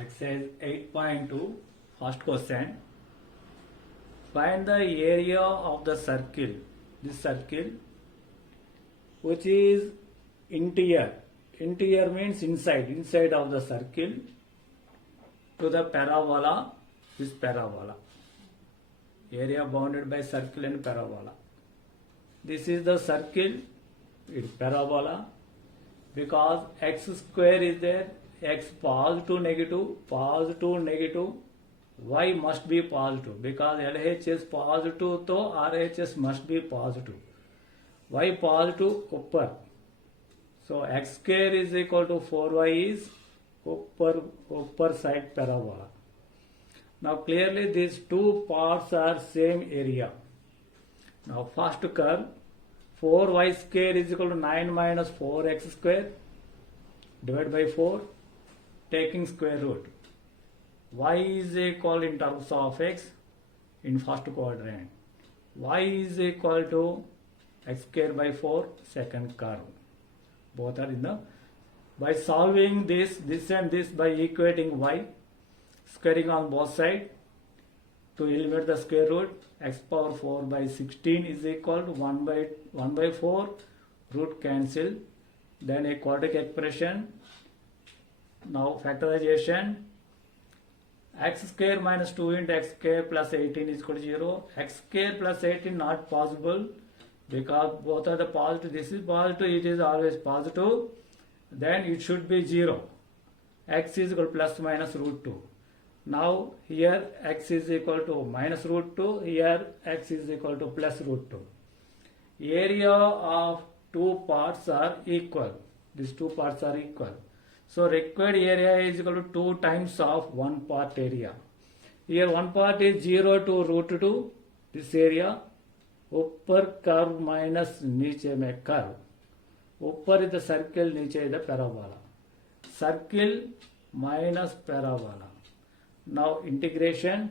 Exercise 8.2, first question. Find the area of the circle. This circle, which is interior. Interior means inside of the circle to the parabola, this parabola. Area bounded by circle and parabola. This is the circle, it's parabola. Because x square is there, x positive, negative, y must be positive because LHS positive, so RHS must be positive. Y positive, upper. So x square is equal to 4y is upper side parabola. Now clearly these two parts are same area. Now first curve, 4y square is equal to 9 minus 4x square divided by 4, taking square root. Y is equal in terms of x in first quadrant. Y is equal to x square by 4, second curve. Both are in the. By solving this and this by equating y, squaring on both sides to eliminate the square root, x power 4 by 16 is equal to 1 by 4, root cancel, then a quadratic expression. Now factorization, x square minus 2 into x square plus 18 is equal to 0. X square plus 18 not possible because both are the positive. This is positive, it is always positive. Then it should be 0. X is equal to plus minus root 2. Now here x is equal to minus root 2, here x is equal to plus root 2. Area of two parts are equal. These two parts are equal. So required area is equal to 2 times of one part area. Here one part is 0 to root 2, this area. Upper curve minus niche में curve. Upper is the circle, niche is the parabola. Circle minus parabola. Now integration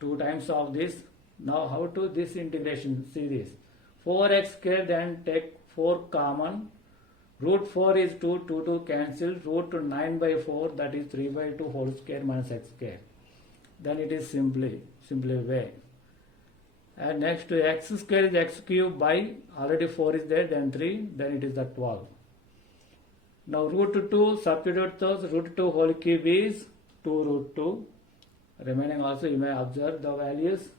2 times of this. Now how to this integration? See this. 4x square, then take 4 common. Root 4 is 2 cancel. Root 9 by 4, that is 3 by 2 whole square minus x square. Then it is simply way. And next to x square is x cube by already 4 is there, then 3, then it is the 12. Now root 2, substitute those. Root 2 whole cube is 2 root 2. Remaining also you may observe the values.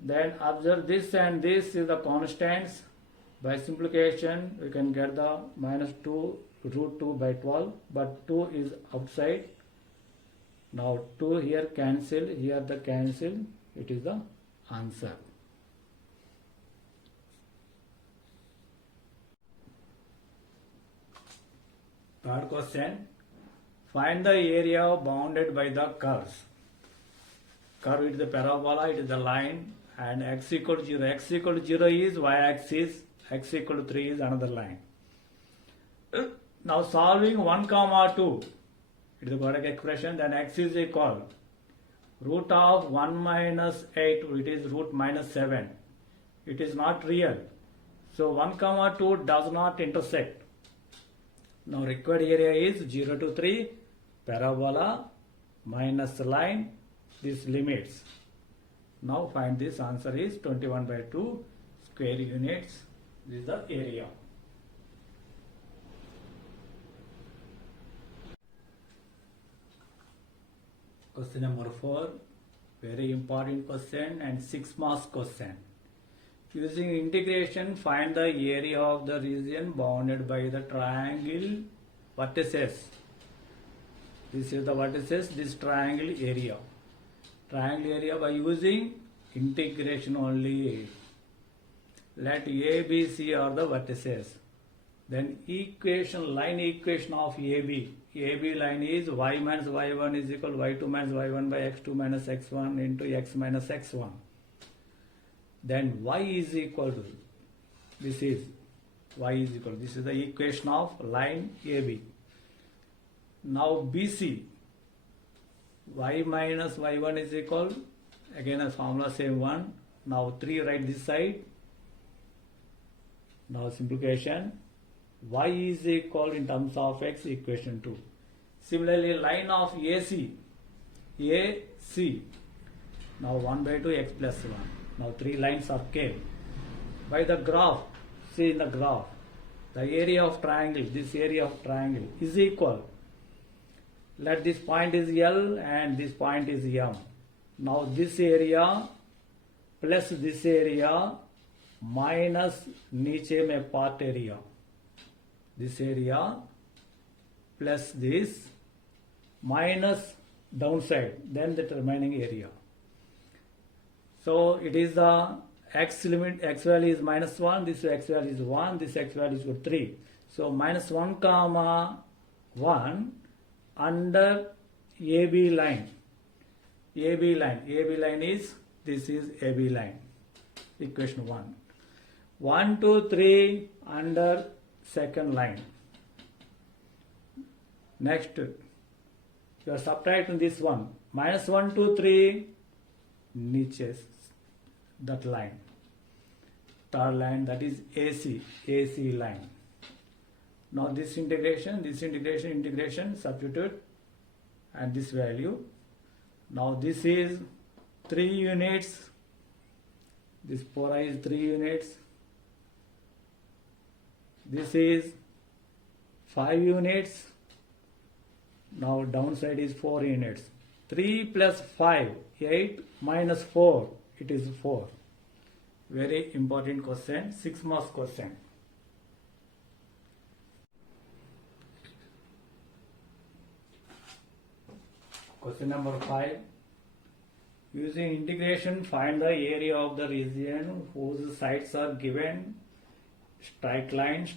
Then observe this and this is the constants. By simplification we can get the minus 2 root 2 by 12, but 2 is outside. Now 2 here cancel, here the cancel, it is the answer. Third question. Find the area bounded by the curves. Curve is the parabola, it is the line, and x equal to 0. X equal to 0 is y-axis, x equal to 3 is another line. Now solving 1, 2, it is the quadratic expression, then x is equal root of 1 minus 8, it is root minus 7. It is not real. So 1, 2 does not intersect. Now required area is 0 to 3, parabola minus line, this limits. Now find this, answer is 21 by 2 square units. This is the area. Question number 4, very important question and 6 marks question. Using integration, find the area of the region bounded by the triangle vertices. This is the vertices, this triangle area. Triangle area by using integration only. Let A, B, C are the vertices. Then equation, line equation of AB. AB line is y minus y1 is equal to y2 minus y1 by x2 minus x1 into x minus x1. Then y is equal to, this is y is equal to, this is the equation of line AB. Now BC, y minus y1 is equal, again a formula same one. Now 3 write this side. Now simplification, y is equal in terms of x equation 2. Similarly, line of AC. Now 1 by 2 x plus 1. Now 3 lines are K. By the graph, see in the graph, the area of triangle, this area of triangle is equal. Let this point is L and this point is M. Now this area plus this area minus नीचे में part area. This area plus this minus downside, then the remaining area. So it is the x limit, x value is minus 1, this x value is 1, this x value is 3. So minus 1 comma 1 under AB line. AB line is, this is AB line, equation 1. 1, 2, 3 under second line. Next, you are subtracting this one. Minus 1, 2, 3, niche, that line. Third line, that is AC line. Now this integration, substitute, and this value. Now this is 3 units. This pora is 3 units. This is 5 units. Now downside is 4 units. 3 plus 5, 8 minus 4, it is 4. Very important question, 6 marks question. Question number 5. Using integration, find the area of the region whose sides are given straight line,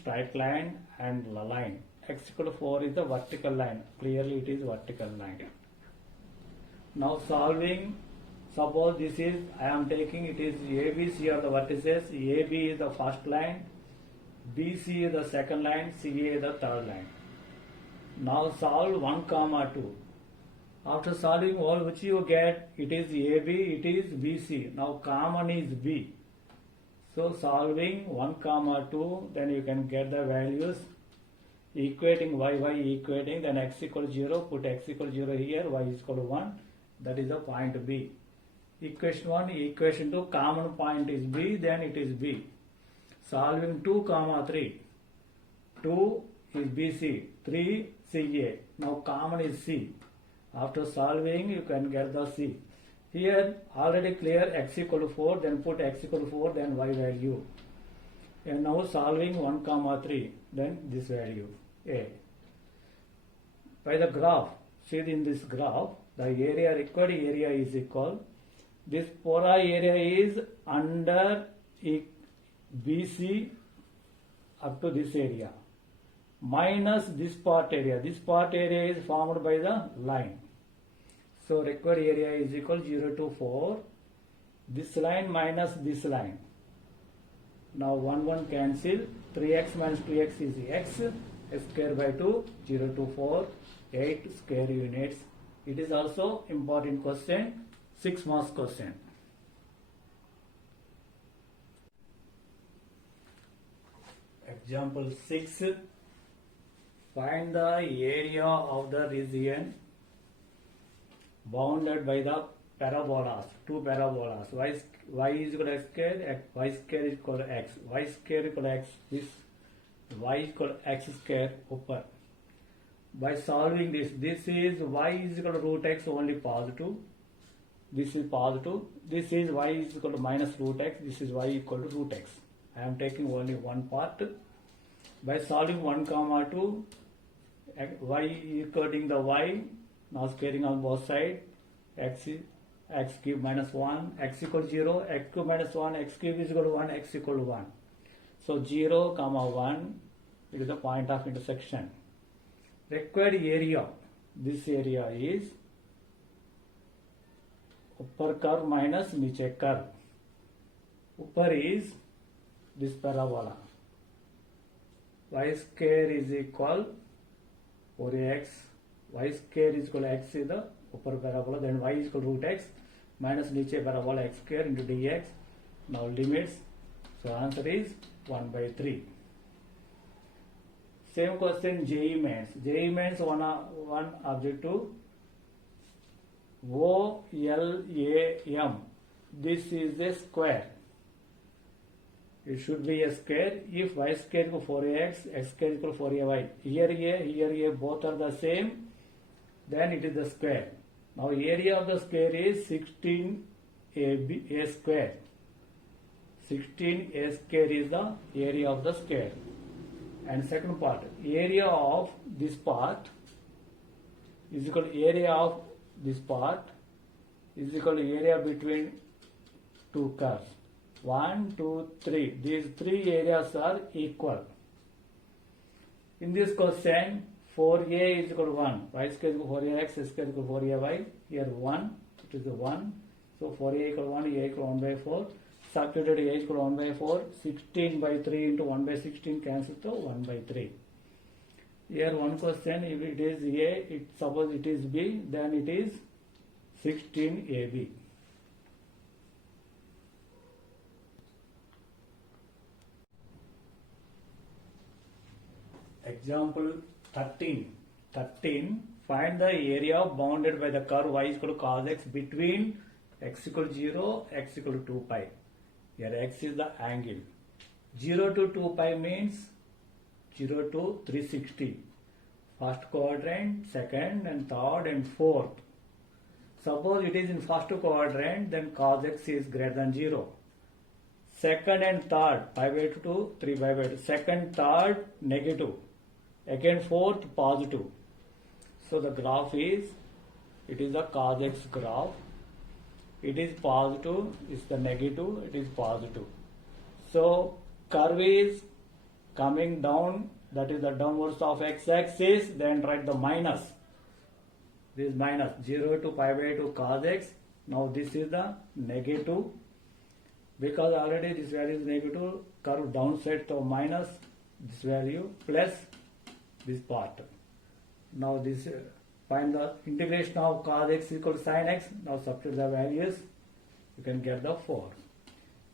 and line. X equal to 4 is the vertical line. Clearly it is vertical line. Now solving, suppose this is, I am taking, it is ABC are the vertices, AB is the first line, BC is the second line, CA is the third line. Now solve 1, 2. After solving all which you get, it is AB, it is BC. Now common is B. So solving 1, 2, then you can get the values. Equating y equating, then x equal to 0, put x equal to 0 here, y is equal to 1. That is the point B. Equation 1, equation 2, common point is B, then it is B. Solving 2, 3. 2 is BC, 3 CA. Now common is C. After solving, you can get the C. Here already clear x equal to 4, then put x equal to 4, then y value. And now solving 1, 3, then this value A. By the graph, see in this graph, the area, required area is equal. This pora area is under BC up to this area, minus this part area. This part area is formed by the line. So required area is equal 0 to 4. This line minus this line. Now 1 cancel. 3x minus 2x is x. X square by 2. 0 to 4. 8 square units. It is also important question. 6 marks question. Example 6. Find the area of the region bounded by the parabolas, 2 parabolas. Y is equal to x square, y square is equal to x, y square equal to x, this y is equal to x square upper. By solving this is y is equal to root x only positive, this is positive, this is y is equal to minus root x, this is y equal to root x. I am taking only one part. By solving 1, 2, y equating the y, now squaring on both sides, x cube minus 1, x equal to 0, x cube minus 1, x cube is equal to 1, x equal to 1. So 0, 1, it is the point of intersection. Required area, this area is upper curve minus niche curve. Upper is this parabola. Y square is equal 4x, y square is equal to x is the upper parabola, then y is equal to root x minus niche parabola x square into dx. Now limits, so answer is 1 by 3. same question JE mains. JE mains one objective OLAM. This is a square. It should be a square. If y square equal 4ax, x square equal 4ay. Here a, both are the same. Then it is the square. Now area of the square is 16a square. 16a square is the area of the square. And second part, area of this part is equal to area of this part is equal to area between two curves. 1, 2, 3. These three areas are equal. In this question, 4a is equal to 1. Y square is equal to 4ax, x square is equal to 4ay. Here 1, it is a 1. So 4a equal to 1, a equal to 1 by 4. Substituted a equal to 1 by 4. 16 by 3 into 1 by 16 cancels to 1 by 3. Here one question, if it is a, suppose it is b, then it is 16ab. Example 13. Find the area bounded by the curve y is equal to cos x between x equal to 0, x equal to 2 pi. Here x is the angle. 0 to 2 pi means 0 to 360. First quadrant, second and third and fourth. Suppose it is in first quadrant, then cos x is greater than 0. Second and third, pi by 2, 3 pi by 2. Second, third, negative. Again fourth, positive. So the graph is, it is the cos x graph. It is positive, it's the negative, it is positive. So curve is coming down, that is the downwards of x-axis, then write the minus. This is minus 0 to pi by 2 cos x. Now this is the negative. Because already this value is negative, curve downside to minus this value plus this part. Now this find the integration of cos x equal to sin x. Now substitute the values, you can get the 4.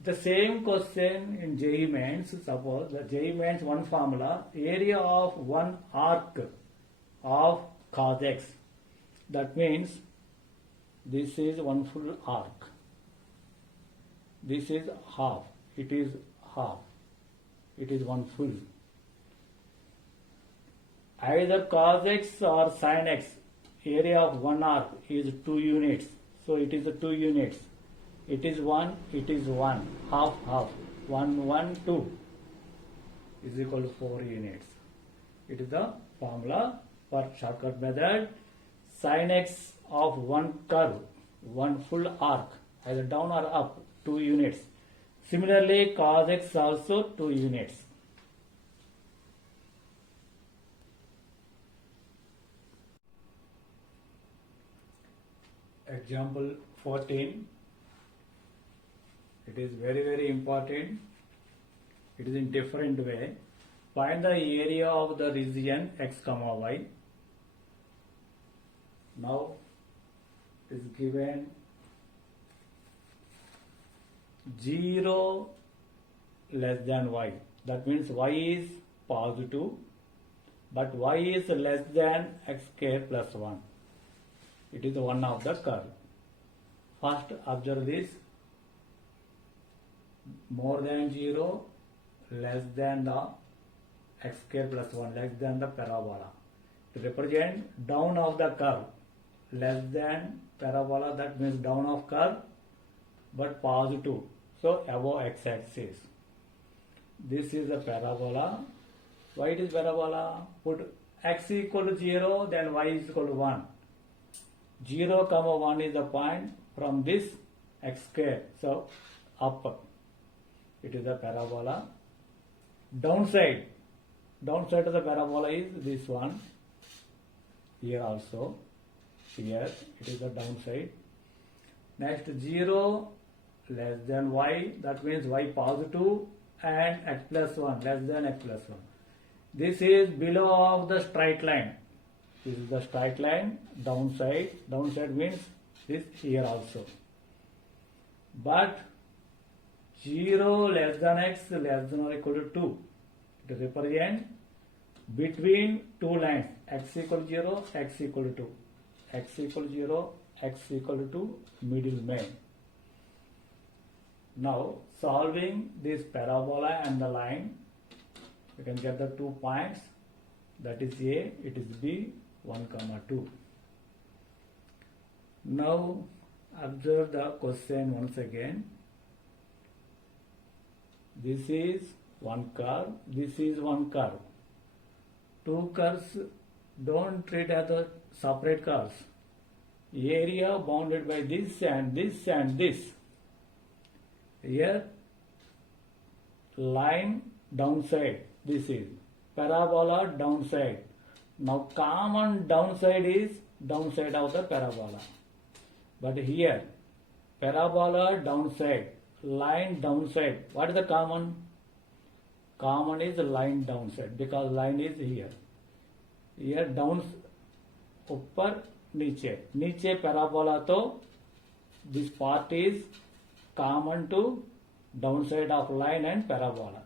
The same question in JE mains. Suppose the JE mains one formula, area of one arc of cos x. That means this is one full arc. This is half. It is half. It is one full. Either cos x or sin x, area of one arc is 2 units. So it is 2 units. It is 1, it is 1. Half, half. 1, 1, 2 is equal to 4 units. It is the formula for shortcut method. Sin x of one curve, one full arc, either down or up, 2 units. Similarly, cos x also 2 units. Example 14. It is very, very important. It is in different way. Find the area of the region x comma y. Now it is given 0 less than y. That means y is positive, but y is less than x square plus 1. It is one of the curve. First observe this. More than 0, less than the x square plus 1, less than the parabola. To represent down of the curve, less than parabola, that means down of curve, but positive. So above x-axis. This is the parabola. Why it is parabola? Put x equal to 0, then y is equal to 1. 0, 1 is the point from this x square. So up. It is the parabola. Downside of the parabola is this one. Here also. Here it is the downside. Next 0 less than y. That means y positive and x plus 1 less than x plus 1. This is below of the straight line. This is the straight line. Downside. Downside means this here also. But 0 less than x less than or equal to 2. It represents between two lines x equal 0, x equal to 2, x equal 0, x equal to middle main. Now solving this parabola and the line, you can get the 2 points, that is A, it is B, 1, 2. Now observe the question once again. This is one curve, this is one curve. Two curves don't treat as a separate curves. Area bounded by this and this and this. Here line downside, this is parabola downside. Now common downside is downside of the parabola. But here parabola downside, line downside. What is the common? Common is line downside because line is here. Here down upper नीचे parabola तो this part is common to downside of line and parabola.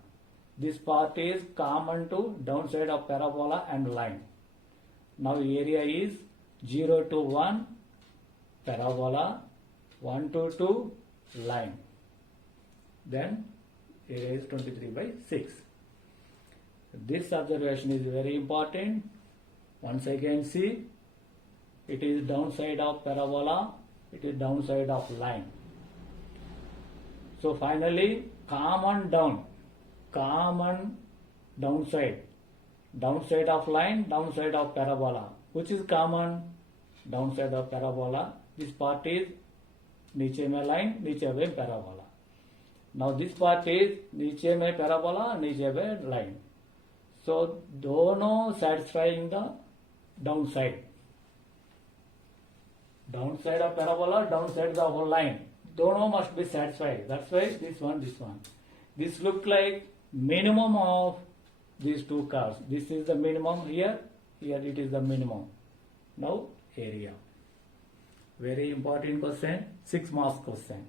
This part is common to downside of parabola and line. Now area is 0 to 1 parabola, 1 to 2 line. Then area is 23 by 6. This observation is very important. Once again see, it is downside of parabola, it is downside of line. So finally common downside, downside of line, downside of parabola. Which is common? Downside of parabola. This part is नीचे में line, नीचे में parabola. Now this part is नीचे में parabola, नीचे में line. So दोनों satisfying the downside. Downside of parabola, downside of line. Dono must be satisfied. That's why this one. This look like minimum of these two curves. This is the minimum here it is the minimum. Now area. Very important question, 6 marks question.